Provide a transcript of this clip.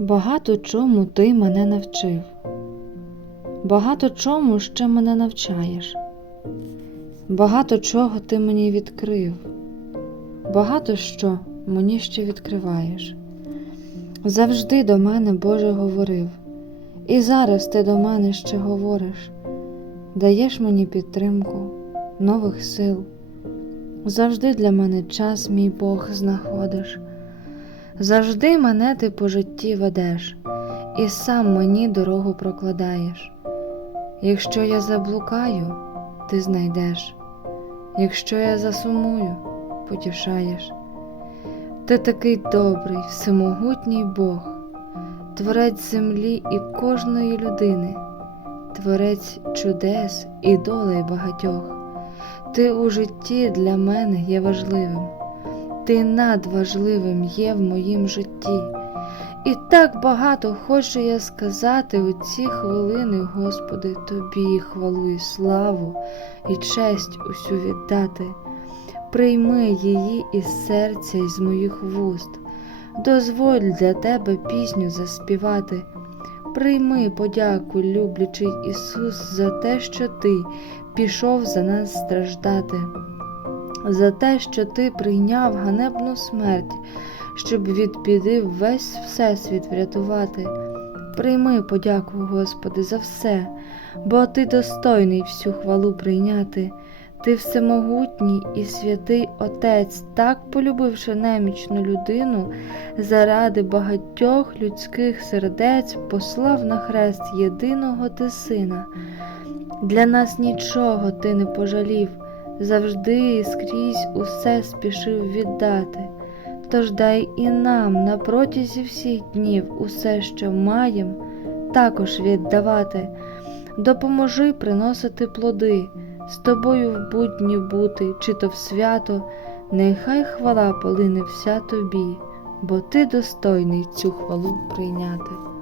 Багато чому ти мене навчив, багато чому ще мене навчаєш, багато чого ти мені відкрив, багато що мені ще відкриваєш. Завжди до мене Боже говорив, і зараз ти до мене ще говориш, даєш мені підтримку, нових сил. Завжди для мене час, мій Бог, знаходиш. Завжди мене ти по житті ведеш, і сам мені дорогу прокладаєш. Якщо я заблукаю, ти знайдеш, якщо я засумую, потішаєш. Ти такий добрий, всемогутній Бог, творець землі і кожної людини, творець чудес і долей багатьох. Ти у житті для мене є важливим ти надважливим є в моїм житті. І так багато хочу я сказати у ці хвилини, Господи, Тобі хвалу і славу і честь усю віддати. Прийми її із серця і з моїх вуст, дозволь для Тебе пісню заспівати. Прийми подяку, люблячий Ісус, за те, що Ти пішов за нас страждати за те, що ти прийняв ганебну смерть, щоб від біди весь всесвіт врятувати. Прийми подяку, Господи, за все, бо Ти достойний всю хвалу прийняти. Ти всемогутній і святий Отець, так полюбивши немічну людину, заради багатьох людських сердець послав на хрест єдиного ти сина. Для нас нічого ти не пожалів завжди і скрізь усе спішив віддати. Тож дай і нам на протязі всіх днів усе, що маєм, також віддавати. Допоможи приносити плоди, з тобою в будні бути, чи то в свято, нехай хвала полине вся тобі, бо ти достойний цю хвалу прийняти.